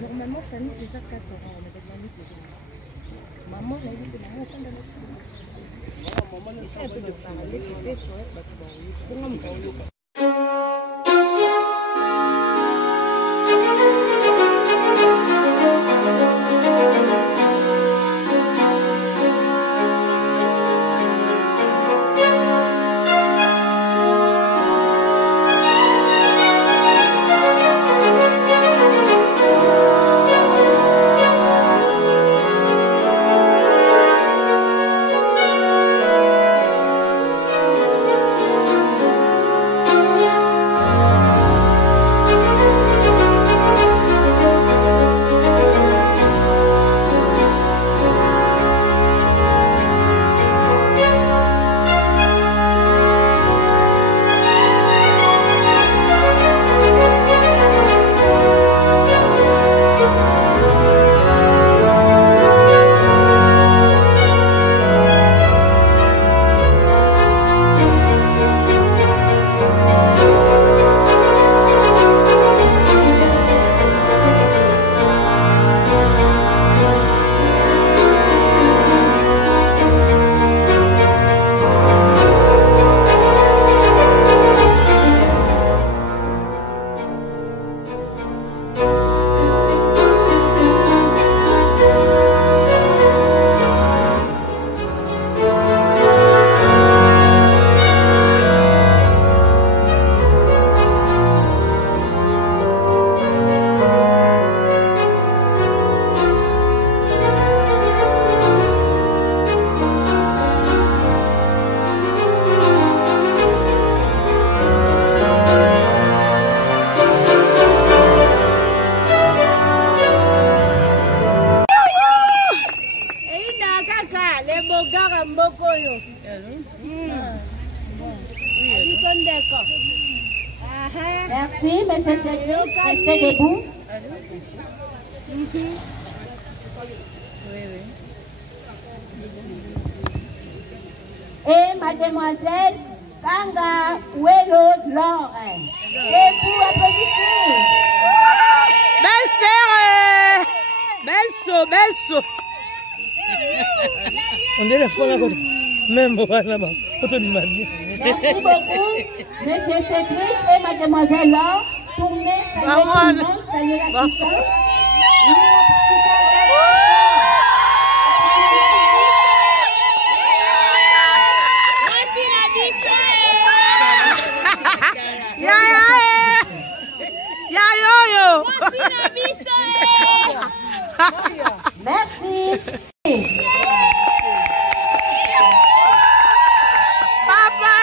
Normalement, famille, c'est ça 4 ans. On avait famille qui est ici. Maman, elle a dit que maman, on a aussi. Essaye un peu de parler, peut-être, ouais, Merci, monsieur Cédric, restez debout. Et mademoiselle Kanga Welo Laure. Et vous applaudissez. Belle sœur, belle saut. On est la fois là, même là-bas. Merci beaucoup, monsieur Cédric et mademoiselle Laure. Tournez, saluez tout le monde, saluez la petite sœur. Merci. Papa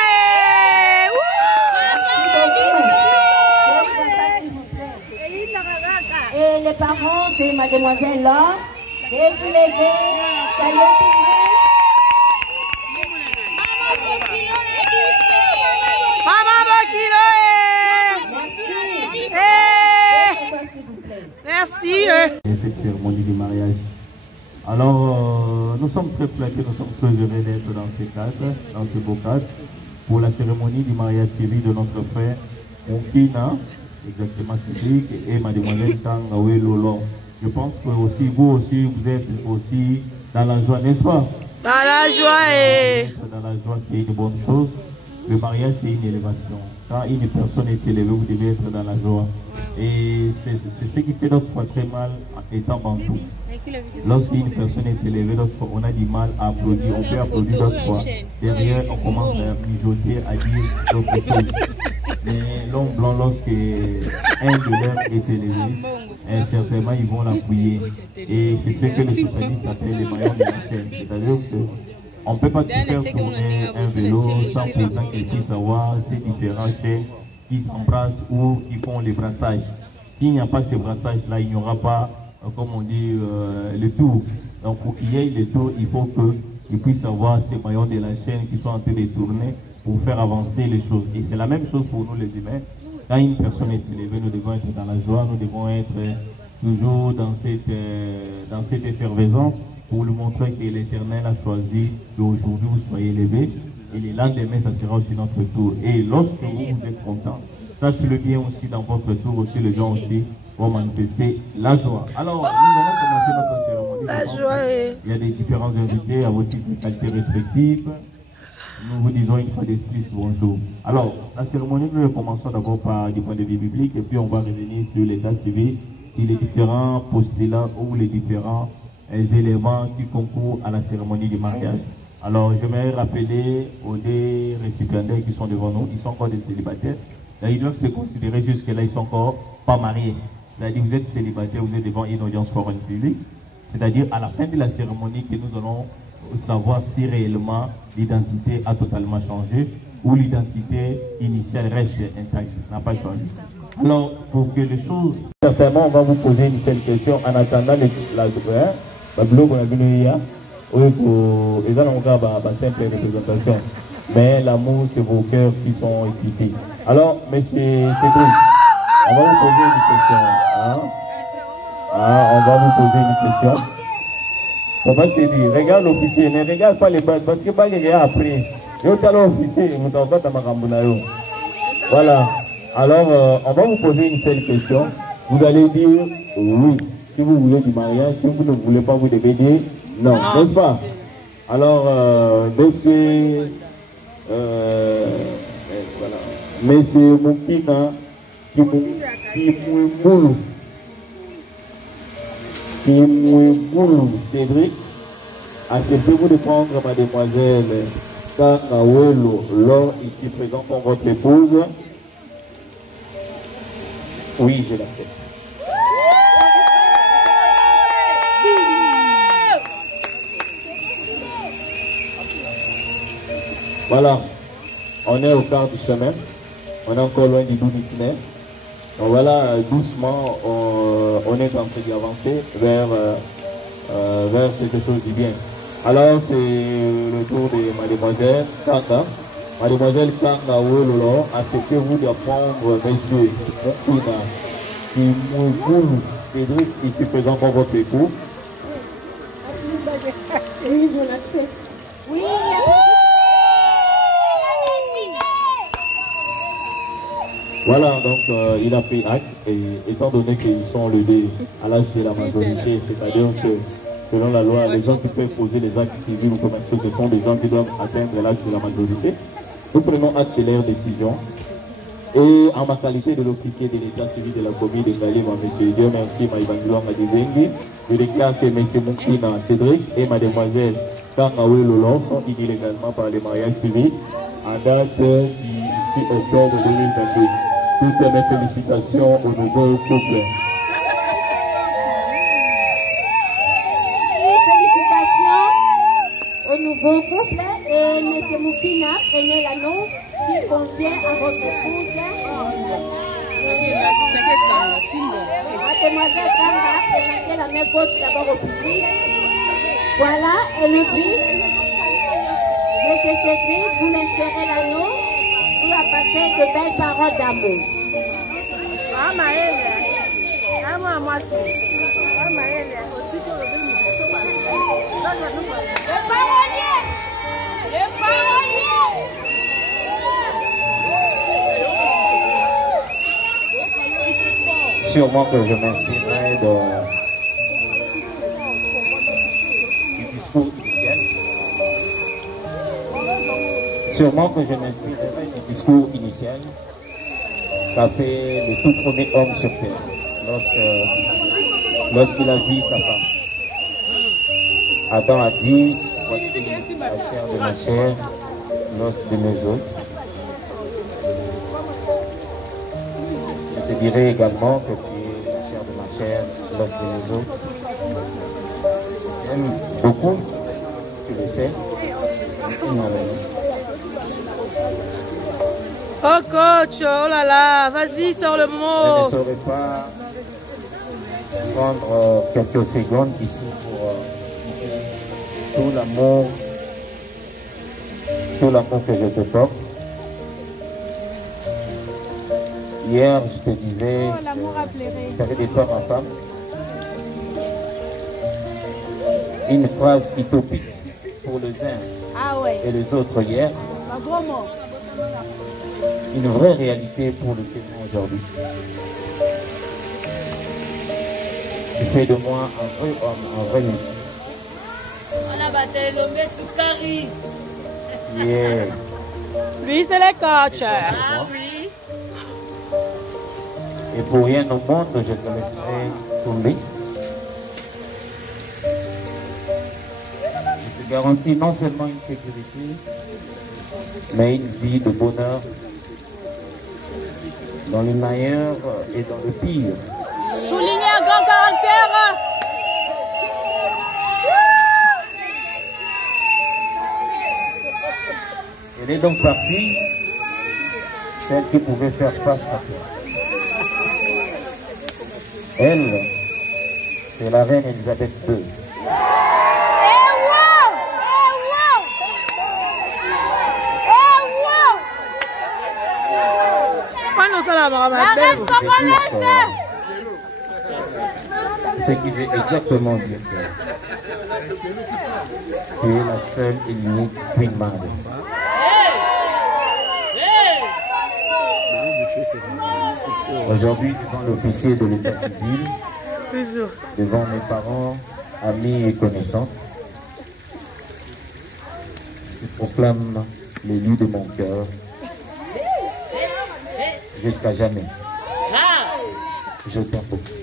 et les parents de mademoiselle Laure, et vous levez, saluez tout le monde. Merci. Cette cérémonie du mariage. Alors, nous sommes très flattés, nous sommes très heureux d'être dans ce beau cadre, pour la cérémonie du mariage civil de notre frère Onkina, exactement Cédric, et mademoiselle Kanga Welo. Je pense que aussi vous êtes aussi dans la joie, n'est-ce pas? Dans la joie et... Dans la joie, c'est une bonne chose. Le mariage, c'est une élévation. Quand une personne est élevée, vous devez être dans la joie. Et c'est ce qui fait d'autres fois très mal en étant bantou. Lorsqu'une personne est élevée, on a du mal à applaudir. On peut applaudir d'autres fois. Derrière, on commence à mijoter, à dire d'autres choses. Mais l'homme blanc, lorsqu'un de leurs est élevé, certainement ils vont l'appuyer. Et c'est ce que les spécialistes appellent les maillons de la chaîne. C'est-à-dire qu'on ne peut pas tout faire tourner un vélo sans pourtant qu'ils puissent avoir ces différents chaînes qui s'embrassent ou qui font les brassages. S'il n'y a pas ces brassages-là, il n'y aura pas, comme on dit, le tour. Donc pour qu'il y ait le tour, il faut qu'ils puissent avoir ces maillons de la chaîne qui sont en train de tourner pour faire avancer les choses. Et c'est la même chose pour nous les humains. Quand une personne est élevée, nous devons être dans la joie, nous devons être toujours dans cette effervescence pour lui montrer que l'Éternel a choisi qu'aujourd'hui vous soyez élevés et le lendemain, ça sera aussi notre tour. Et lorsque vous êtes content, sachez-le bien aussi dans votre tour, aussi les gens aussi vont manifester la joie. Alors, nous allons commencer notre cérémonie. La joie est... Il y a des différents invités à vos titres de qualité respectifs. Nous vous disons une fois d'esprit bonjour. Alors, la cérémonie, nous commençons d'abord par du point de vue biblique et puis on va revenir sur l'état civil et les différents postulats ou les différents éléments qui concourent à la cérémonie du mariage. Alors, je vais rappeler aux deux récipiendaires qui sont devant nous, ils sont encore des célibataires. Là, ils doivent se considérer jusque-là, ils ne sont encore pas mariés. C'est-à-dire, vous êtes célibataire, vous êtes devant une audience foraine publique. C'est-à-dire, à la fin de la cérémonie, que nous allons savoir si réellement l'identité a totalement changé ou l'identité initiale reste intacte, n'a pas changé. Alors, pour que les choses... Certainement, on va vous poser une seule question en attendant la globe de la oui, pour les gens ont une simple représentation. Mais l'amour, c'est vos cœurs qui sont excités. Alors, monsieur Cédric, on va vous poser une question. Hein? On va vous poser une question. On va te dire, regarde l'officier, ne regarde pas les bases, parce que pas les gars après. Yo t'as l'officier, vous t'en faites à Marambunayo. Voilà. Alors, on va vous poser une seule question. Vous allez dire oui. Si vous voulez du mariage, si vous ne voulez pas, vous devez dire non, n'est-ce pas? Alors, monsieur Moukina, Kimouimoulou Cédric, acceptez-vous de prendre mademoiselle Kangawelo Laure, ici présent comme votre épouse? Oui, je l'accepte. Voilà, on est au quart du chemin, on est encore loin du bout du tunnel. Donc voilà, doucement, on est en train d'avancer vers cette chose du bien. Alors c'est le tour de mademoiselle Kanga. Mademoiselle Kanga Wololo, acceptez-vous d'apprendre monsieur Moukina Kimouimoulou Cédric, ici présent pour votre époux? Oui, je l'accepte. Oui, voilà, donc il a pris acte, et étant donné qu'ils sont levés à l'âge de la majorité, c'est-à-dire que selon la loi, les gens qui peuvent poser les actes civils ou commerciaux, ce sont des gens qui doivent atteindre l'âge de la majorité. Nous prenons acte de leur décision. Et en ma qualité de l'officier de l'état civil de la commune de Galima, M. Dieu merci, Maïbangulan Adizengi, je déclare que M. Moukina Cédric et Mademoiselle Kangawe Lolon sont unis légalement par les mariages civils à date du 6 octobre 2022. Toutes mes félicitations au nouveau couple. Félicitations au nouveau couple et M. Moukina, prenez l'anneau qui convient à votre épouse. Mademoiselle Kanga, présentez la main gauche d'abord au public. Voilà, et le prix. M. Cédric, vous l'insérez l'anneau. Vous a passé de belles paroles d'amour. Sûrement que je m'inspirerai du discours initial. Sûrement que je m'inspirerai du discours initial qu'a fait le tout premier homme sur terre lorsqu'il a vu sa femme. Adam a dit, voici la chair de ma chair, l'os de mes os. Je te dirai également que tu es la chair de ma chair, manière l'autre les autres. J'aime beaucoup, tu le sais, énormément. Oh coach, oh là là, vas-y, sors le Je mot. ne saurais pas prendre quelques secondes ici pour tout l'amour que je te porte. Hier, je te disais, je savais de toi, ma femme, une phrase utopique pour les uns et les autres hier. Une vraie réalité pour le témoin aujourd'hui. Tu fais de moi un vrai homme, un vrai monsieur. Yeah. Lui, c'est le coach. Ah oui. Et pour rien au monde, je te laisserai tomber. Je te garantis non seulement une sécurité, mais une vie de bonheur dans le meilleur et dans le pire. Souligner un grand caractère. Elle est donc partie, celle qui pouvait faire face à toi. Elle, c'est la reine Elisabeth II. La reine congolaise. Ce qui veut exactement dire que tu es la seule et unique Queen Mother. Aujourd'hui, devant l'officier de l'état civil, devant mes parents, amis et connaissances, je proclame l'élu de mon cœur jusqu'à jamais. Je t'aime beaucoup.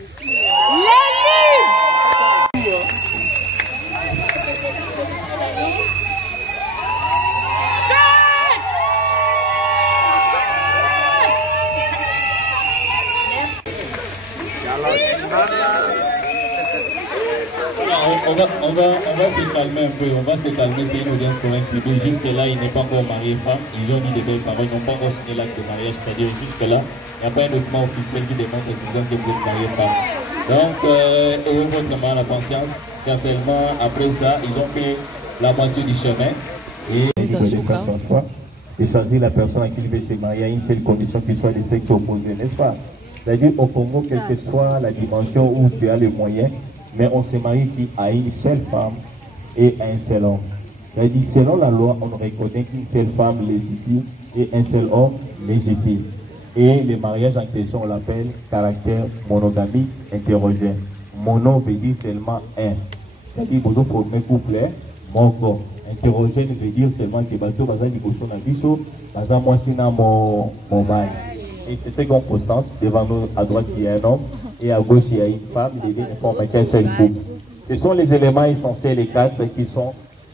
On va se calmer un peu, on va se calmer, c'est une audience pour un public. Jusque-là, il n'est pas encore marié femme, ils ont dit de belles paroles, ils n'ont pas encore signé l'acte de mariage, c'est-à-dire jusque-là, il n'y a pas un document officiel qui démontre que vous êtes marié femme. Donc, ayez votre main à la conscience, certainement, après ça, ils ont fait la moitié du chemin. Et de choisir la personne à qui il veut se marier à une seule condition qu'il soit de sexe opposé, n'est-ce pas? C'est-à-dire au Congo, quelle que soit la dimension où tu as les moyens, mais on se marie à une seule femme et à un seul homme. C'est-à-dire, selon la loi, on ne reconnaît qu'une seule femme légitime et un seul homme légitime. Et le mariage en question, on l'appelle caractère monogamie hétérogène. Mono veut dire seulement un. C'est-à-dire, vous formez couple, mon corps. Hétérogène veut dire seulement que bateau baza liboso na biso, baza mwasi na mobali. Et c'est ce qu'on constate. Devant nous, à droite, il y a un homme. Et à gauche, il y a une femme, les deux ne forment qu'un seul couple. Ce sont les éléments essentiels, les quatre, qui sont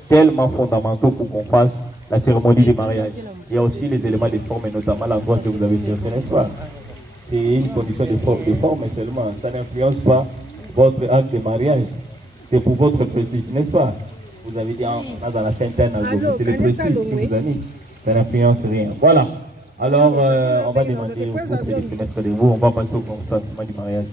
tellement fondamentaux pour qu'on fasse la cérémonie du mariage. Il y a aussi les éléments de forme, et notamment l'endroit que vous avez cherché, n'est-ce pas? C'est une condition de forme seulement. Ça n'influence pas votre acte de mariage. C'est pour votre prestige, n'est-ce pas? Vous avez dit, on a dans la cinquantaine, c'est le prestige qui vous a mis. Ça n'influence rien. Voilà. Alors, on va demander au couple de se mettre de vous. On va passer au consentement du mariage.